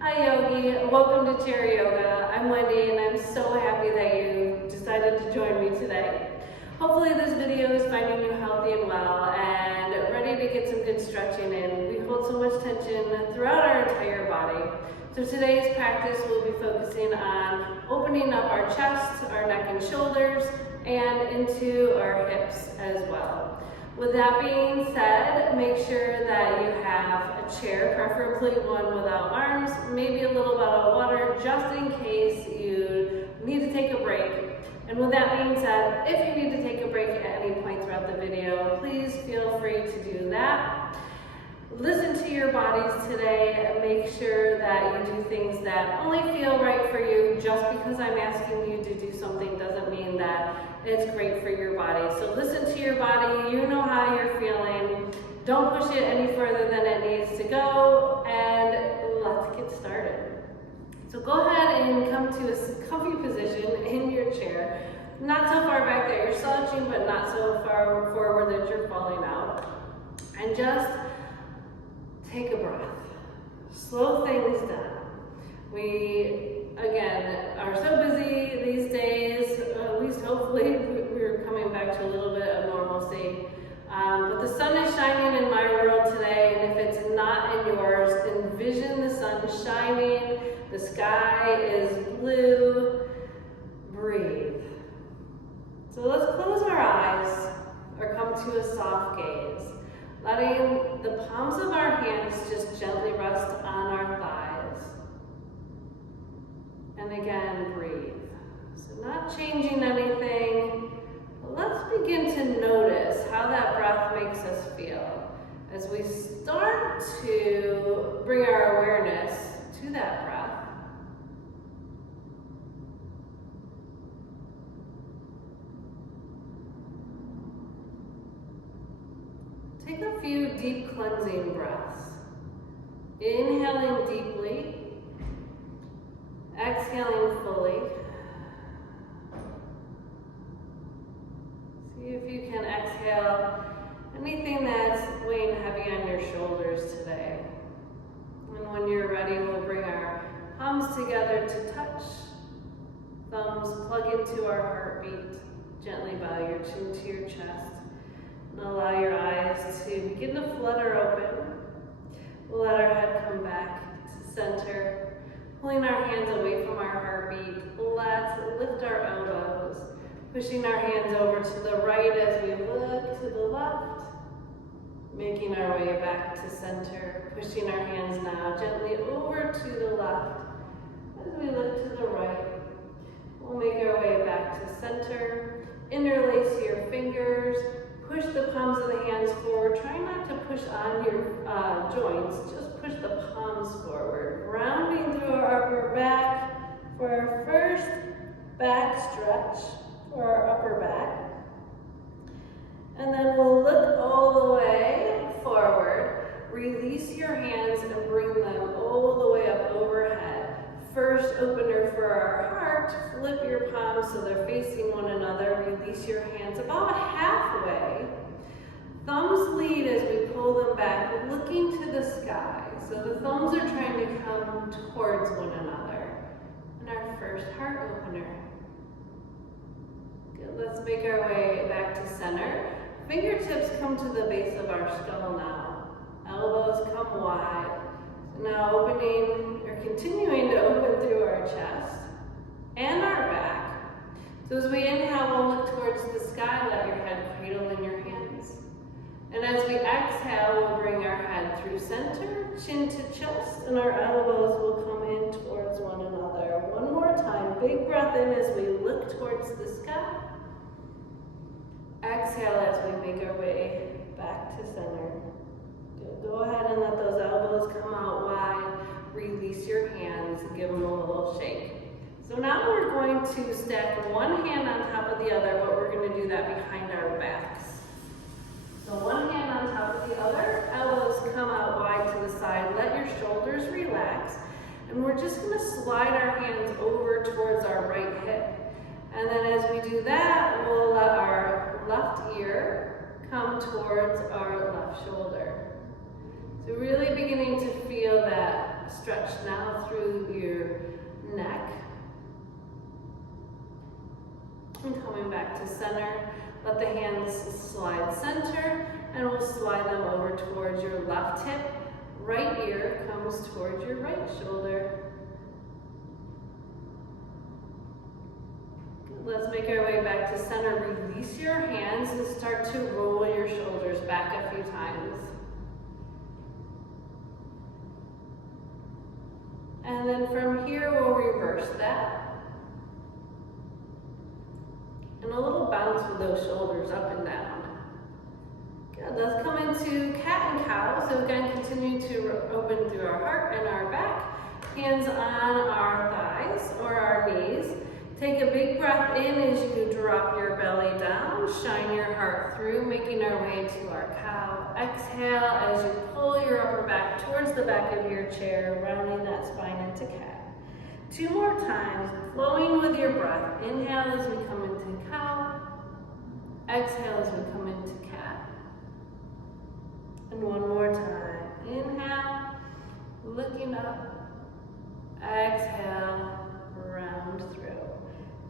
Hi Yogi, welcome to Chair Yoga. I'm Wendy and I'm so happy that you decided to join me today. Hopefully this video is finding you healthy and well and ready to get some good stretching in. We hold so much tension throughout our entire body. So today's practice will be focusing on opening up our chest, our neck and shoulders, and into our hips as well. With that being said, make sure that you have a chair, preferably one without arms, maybe a little bottle of water, just in case you need to take a break. And with that being said, if you need to take a break at any point throughout the video, please feel free to do that. Listen to your bodies today and make sure that you do things that only feel right for you. Just because I'm asking you to do something doesn't mean that it's great for your body. So listen to your body, you know how you're feeling. Don't push it any further than it needs to go, and let's get started. So go ahead and come to a comfy position in your chair. Not so far back that you're slouching, but not so far forward that you're falling out. And just take a breath. Slow things down. We, again, are so busy these days, at least hopefully we're coming back to a little bit of normalcy. But the sun is shining in my world today, and if it's not in yours, envision the sun shining, the sky is blue, breathe. So let's close our eyes or come to a soft gaze. Letting the palms of our hands just gently rest on our thighs. And again, breathe. So not changing anything, but let's begin to notice how that breath makes us feel as we start to bring our awareness to that breath. Take a few deep cleansing breaths. Inhaling deeply, exhaling fully. See if you can exhale anything that's weighing heavy on your shoulders today. And when you're ready, we'll bring our palms together to touch. Thumbs plug into our heartbeat. Gently bow your chin to your chest. And allow your eyes to begin to flutter open. We'll let our head come back to center. Pulling our hands away from our heartbeat. Let's lift our elbows. Pushing our hands over to the right as we look to the left. Making our way back to center. Pushing our hands now gently over to the left. As we look to the right, we'll make our way back to center. Interlace your fingers. Push the palms of the hands forward. Try not to push on your joints. Just push the palms forward. Rounding through our upper back for our first back stretch for our upper back. And then we'll look all the way forward. Release your hands and bring them all the way up overhead. First opener for our heart, flip your palms so they're facing one another. Release your hands about halfway. Thumbs lead as we pull them back, looking to the sky. So the thumbs are trying to come towards one another. And our first heart opener. Good, let's make our way back to center. Fingertips come to the base of our skull now. Elbows come wide. Now opening, or continuing to open through our chest and our back. So as we inhale, we'll look towards the sky, let your head cradle in your hands. And as we exhale, we'll bring our head through center, chin to chest, and our elbows will come in towards one another. One more time, big breath in as we look towards the sky. Exhale as we make our way back to center. Go ahead and let those elbows come out wide. Release your hands and give them a little shake. So now we're going to stack one hand on top of the other, but we're going to do that behind our backs. So one hand on top of the other, elbows come out wide to the side. Let your shoulders relax. And we're just going to slide our hands over towards our right hip. And then as we do that, we'll let our left ear come towards our left shoulder. So really beginning to feel that stretch now through your neck. And coming back to center, let the hands slide center, and we'll slide them over towards your left hip. Right ear comes towards your right shoulder. Good. Let's make our way back to center. Release your hands and start to roll your shoulders back a few times. And then from here, we'll reverse that. And a little bounce with those shoulders up and down. Good. Let's come into cat and cow. So again, continue to open through our heart and our back. Hands on our thighs or our knees. Take a big breath in as you drop your belly down. Shine your heart through, making our way to our cow. Exhale as you pull your upper back towards the back of your chair, rounding that spine into cat. 2 more times, flowing with your breath. Inhale as we come into cow. Exhale as we come into cat. And 1 more time. Inhale, looking up. Exhale, round through.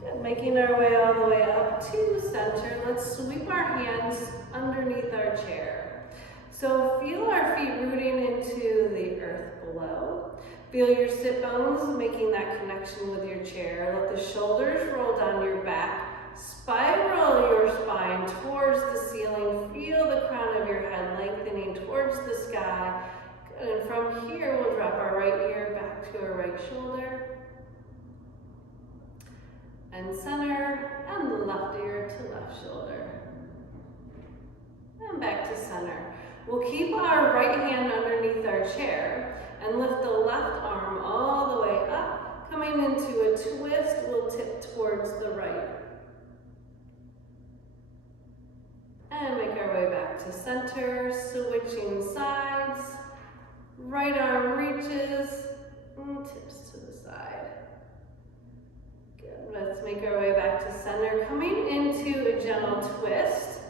Good. Making our way all the way up to center. Let's sweep our hands underneath our chair. So feel our feet rooting into the earth below. Feel your sit bones making that connection with your chair. Let the shoulders roll down your back. Spiral your spine towards the ceiling. Feel the crown of your head lengthening towards the sky. Good. And from here, we'll drop our right ear back to our right shoulder. And center, and the left ear to left shoulder. And back to center. We'll keep our right hand underneath our chair and lift the left arm all the way up. Coming into a twist, we'll tip towards the right. And make our way back to center, switching sides. Right arm reaches, and tips to the side. Good. Let's make our way back to center, coming into a gentle twist.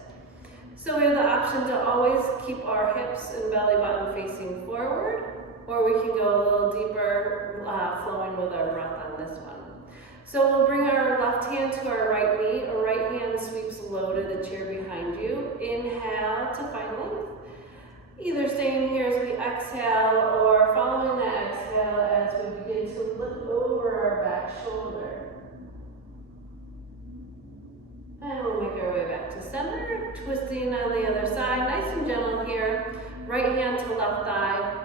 So we have the option to always keep our hips and belly button facing forward, or we can go a little deeper, flowing with our breath on this one. So we'll bring our left hand to our right knee. Our right hand sweeps low to the chair behind you. Inhale to find length. Either staying here as we exhale or following that exhale as we begin to look over our back shoulder. And we'll make our way back to center, twisting on the other side. Nice and gentle here. Right hand to left thigh.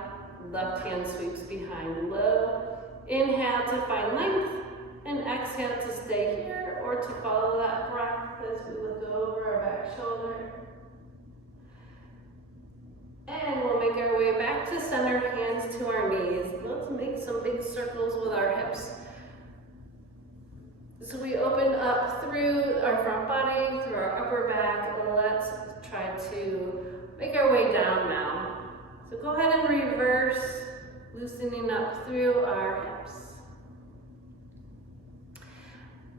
Left hand sweeps behind low. Inhale to find length. And exhale to stay here or to follow that breath as we look over our back shoulder. And we'll make our way back to center, hands to our knees. Let's make some big circles with our hips. So we open up through our front body, through our upper back, and let's try to make our way down now. So go ahead and reverse, loosening up through our hips.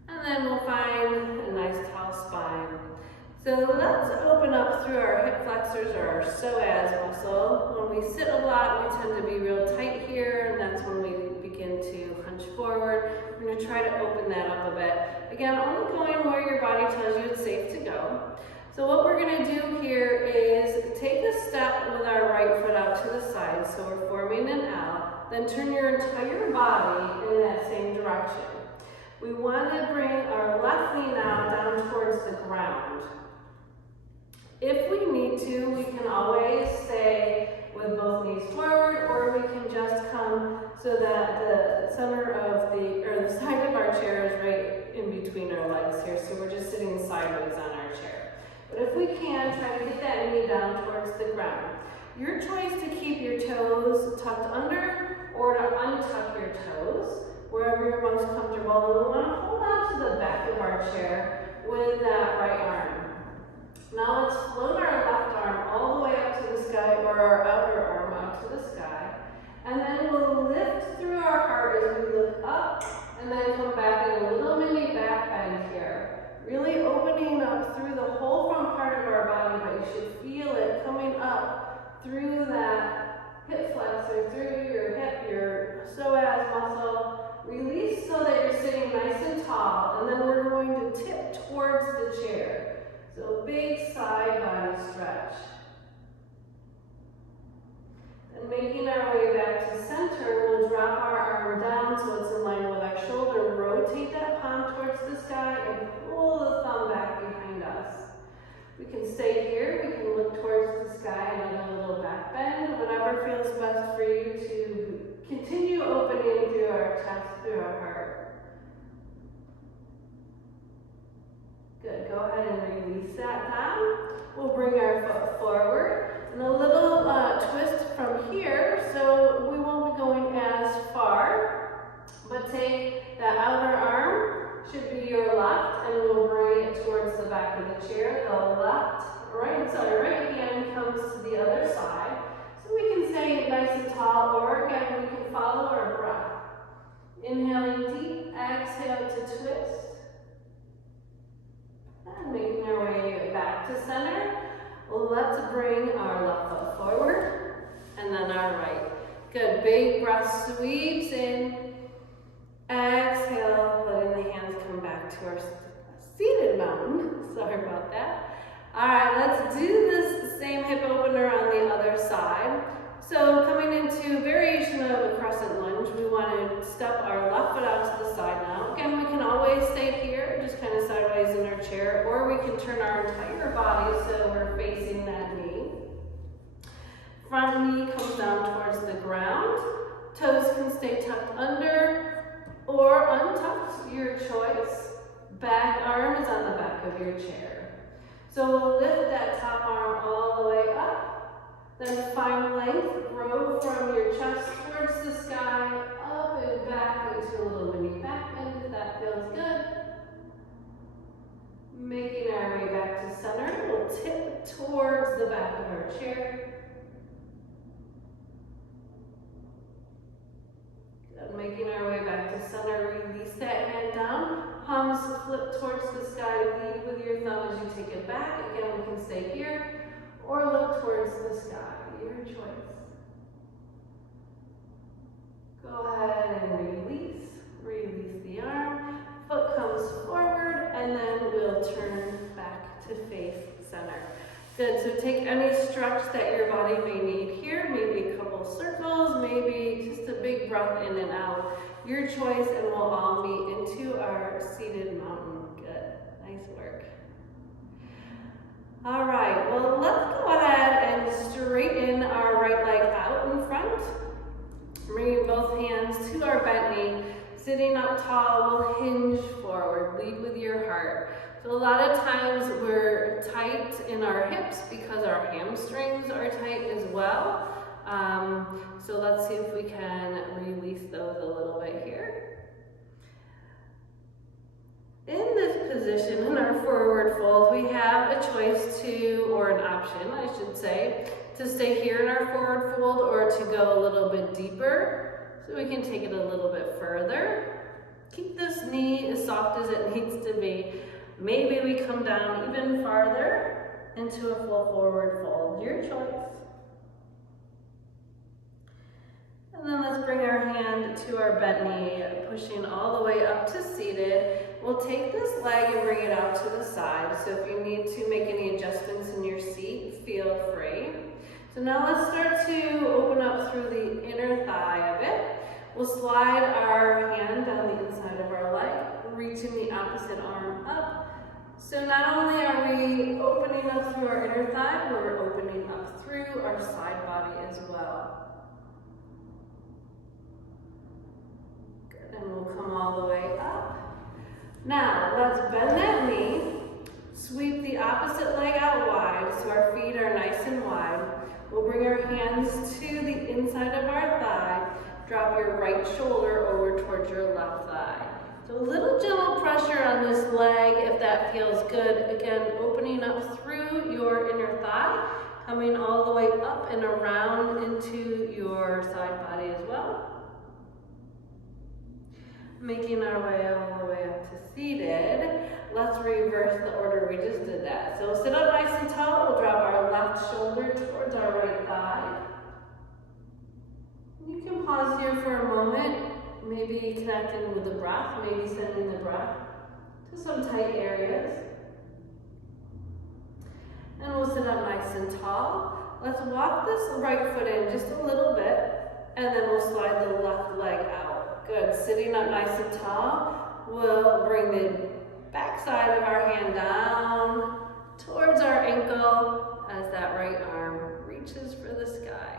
And then we'll find a nice tall spine. So let's open up through our hip flexors or our psoas muscle. When we sit a lot, we tend to be real tight here, and that's when we begin to hunch forward. We're going to try to open that up a bit. Again, only going where your body tells you it's safe to go. So what we're going to do here is take a step with our right foot out to the side, so we're forming an L, then turn your entire body in that same direction. We want to bring our left knee now down towards the ground. If we need to, we can always stay with both knees forward, or we can just come so that the center of the side of our chair is right in between our legs here. So we're just sitting sideways on our chair. But if we can, try to get that knee down towards the ground. Your choice to keep your toes tucked under or to untuck your toes, wherever you're most comfortable. And we want to hold on to the back of our chair with that right arm. Now let's float our left arm all the way up to the sky, or our outer arm out to the sky. And then we'll lift through our heart as we look up, and then come back in a little mini back bend here. Really opening up through the whole front part of our body, but you should feel it coming up through that hip flexor, through your hip, your towards the chair. So big side body stretch. And making our way back to center, we'll drop our arm down so it's in line with our shoulder. Rotate that palm towards the sky and pull the thumb back behind us. We can stay here, we can look towards the sky and get a little back bend, whatever feels best for you to continue opening through our chest, through our heart. Good, go ahead and release that down. We'll bring our foot forward and a little twist from here, so we won't be going as far, but take that outer arm, should be your left, and we'll bring it towards the back of the chair. The right hand comes to the other side. So we can stay nice and tall, or again, we can follow our breath. Inhaling deep, exhale to twist. And making our way back to center. Let's bring our left foot forward, and then our right. Good, big breath sweeps in. Exhale, letting the hands come back to our seated mountain. Sorry about that. All right, let's do this same hip opener on the other side. So coming into variation of a crescent lunge, we want to step our left foot out to the side now. Again, we can always stay here, just kind of sideways in our chair, or we can turn our entire body so we're facing that knee. Front knee comes down towards the ground. Toes can stay tucked under or untucked, your choice. Back arm is on the back of your chair. So we'll lift that top arm all the way up, then find length, grow from your chest towards the sky, up and back into a little mini back bend if that feels good. Making our way back to center, we'll tip towards the back of our chair. Making our way back to center, release that hand down, palms flip towards the sky, lead with your thumb as you take it back. Again, we can stay here or look towards the sky, your choice. Go ahead and release the arm, foot comes forward, and then we'll turn back to face center. Good, so take any stretch that your body may need here, maybe a couple circles, maybe just a big breath in and out. Your choice, and we'll all meet into our seated mountain. Good, nice work. All right, well, let's go ahead and straighten our right leg out in front. Bringing both hands to our bent knee. Sitting up tall, we'll hinge forward, lead with your heart. So a lot of times we're tight in our hips because our hamstrings are tight as well. So let's see if we can release those a little bit here. In this position, in our forward fold, we have a choice to, or an option, I should say, to stay here in our forward fold or to go a little bit deeper. So we can take it a little bit further. Keep this knee as soft as it needs to be. Maybe we come down even farther into a full forward fold, your choice. And then let's bring our hand to our bent knee, pushing all the way up to seated. We'll take this leg and bring it out to the side. So if you need to make any adjustments in your seat, feel free. So now let's start to open up through the inner thigh a bit. We'll slide our hand down the inside of our leg, reaching the opposite arm up. So not only are we opening up through our inner thigh, we're opening up through our side body as well. Good, and we'll come all the way up. Now, let's bend that knee, sweep the opposite leg out wide so our feet are nice and wide. We'll bring our hands to the inside of our thigh, drop your right shoulder over towards your left thigh. So a little gentle pressure on this leg if that feels good. Again, opening up through your inner thigh, coming all the way up and around into your side body as well. Making our way all the way up to seated. Let's reverse the order we just did that. So we'll sit up nice and tall. We'll drop our left shoulder towards our right thigh. You can pause here for a moment, maybe connecting with the breath, maybe sending the breath to some tight areas. And we'll sit up nice and tall. Let's walk this right foot in just a little bit, and then we'll slide the left leg out. Good, sitting up nice and tall. We'll bring the back side of our hand down towards our ankle as that right arm reaches for the sky.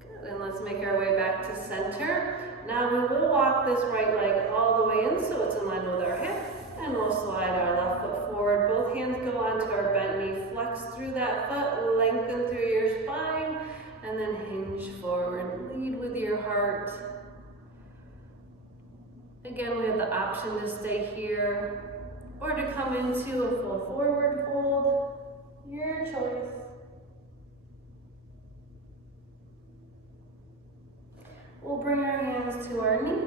Good, and let's make our way back to center. Now we will walk this right leg all the way in so it's in line with our hip, and we'll slide our left foot forward. Both hands go onto our bent knee, flex through that foot, lengthen through your spine, and then hinge forward. Lead with your heart. Again, we have the option to stay here or to come into a full forward fold. Your choice. We'll bring our hands to our knee.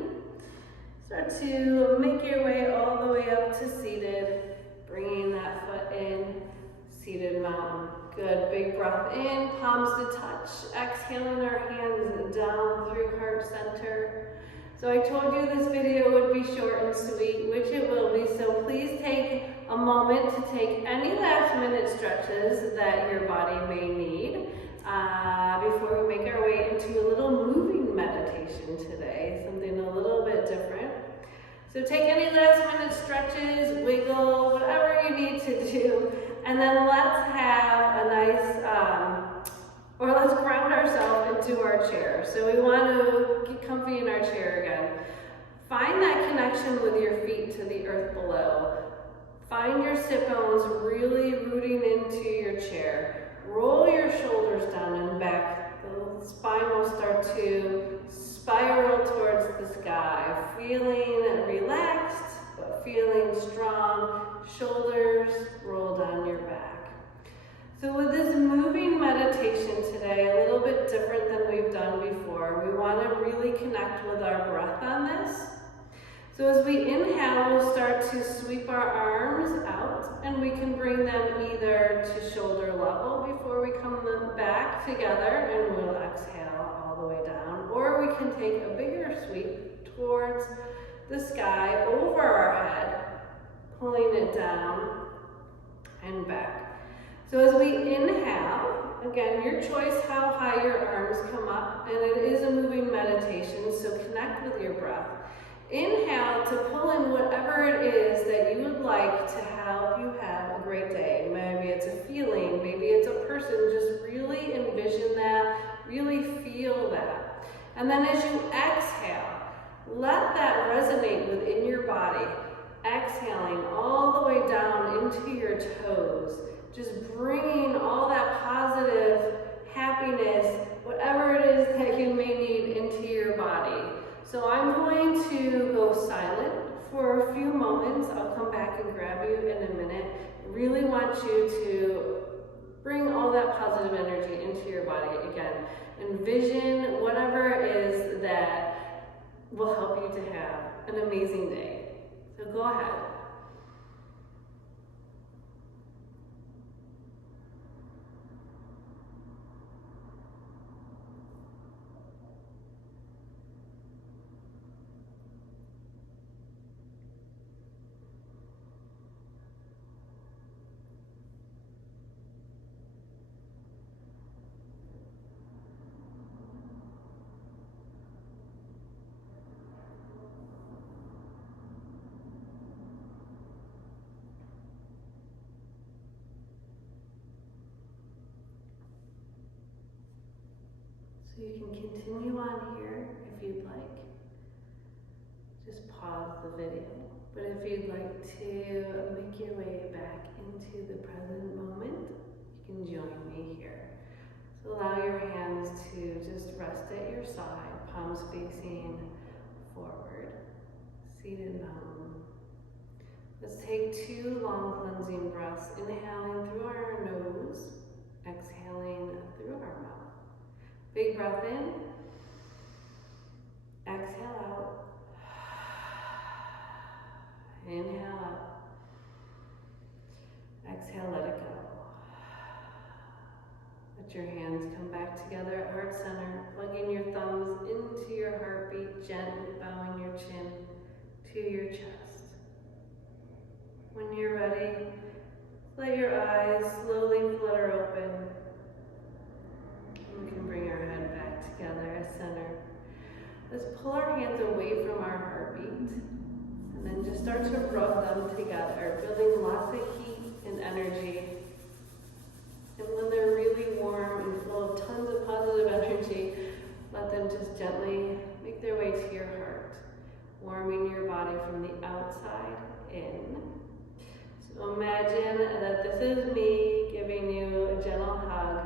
Start to make your way all the way up to seated, bringing that foot in, seated mountain. Good, big breath in, palms to touch, exhaling our hands down through heart center. So I told you this video would be short and sweet, which it will be, so please take a moment to take any last minute stretches that your body may need before we make our way into a little moving meditation today, something a little bit different. So take any last minute stretches, wiggle, whatever you need to do, and then let's have a nice, let's ground ourselves into our chair. So we want to get comfy in our chair again. Find that connection with your feet to the earth below. Find your sit bones really rooting into your chair. Roll your shoulders down and back. The spine will start to spiral towards the sky. Feeling relaxed, but feeling strong. Shoulders roll down your back. So with this moving meditation today, a little bit different than we've done before, we want to really connect with our breath on this. So as we inhale, we'll start to sweep our arms out, and we can bring them either to shoulder level before we come back together, and we'll exhale all the way down, or we can take a bigger sweep towards the sky over our head, pulling it down and back. So as we inhale, again, your choice how high your arms come up, and it is a moving meditation, so connect with your breath. Inhale to pull in whatever it is that you would like to help you have a great day. Maybe it's a feeling, maybe it's a person, just really envision that, really feel that. And then as you exhale, let that resonate within your body, exhaling all the way down into your toes. Just bringing all that positive happiness, whatever it is that you may need into your body. So I'm going to go silent for a few moments. I'll come back and grab you in a minute. I really want you to bring all that positive energy into your body again. Envision whatever it is that will help you to have an amazing day. So go ahead. So you can continue on here if you'd like. Just pause the video. But if you'd like to make your way back into the present moment, you can join me here. So allow your hands to just rest at your side, palms facing forward, seated mountain. Let's take 2 long cleansing breaths, inhaling through our nose, exhaling through our mouth. Big breath in, exhale out, inhale out, exhale, let it go. Let your hands come back together at heart center, plugging your thumbs into your heartbeat, gently bowing your chin to your chest. When you're ready, let your eyes slowly flutter open. We can bring our head back together as center. Let's pull our hands away from our heartbeat and then just start to rub them together, building lots of heat and energy. And when they're really warm and full of tons of positive energy, let them just gently make their way to your heart, warming your body from the outside in. So imagine that this is me giving you a gentle hug,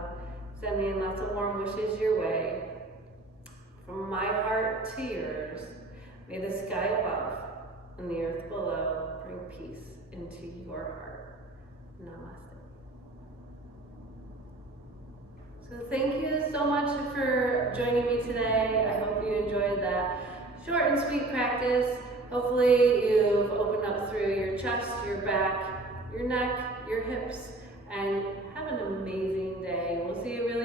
sending lots of warm wishes your way. From my heart to yours, may the sky above and the earth below bring peace into your heart. Namaste. So thank you so much for joining me today. I hope you enjoyed that short and sweet practice. Hopefully you've opened up through your chest, your back, your neck, your hips, and have an amazing day. We'll see you really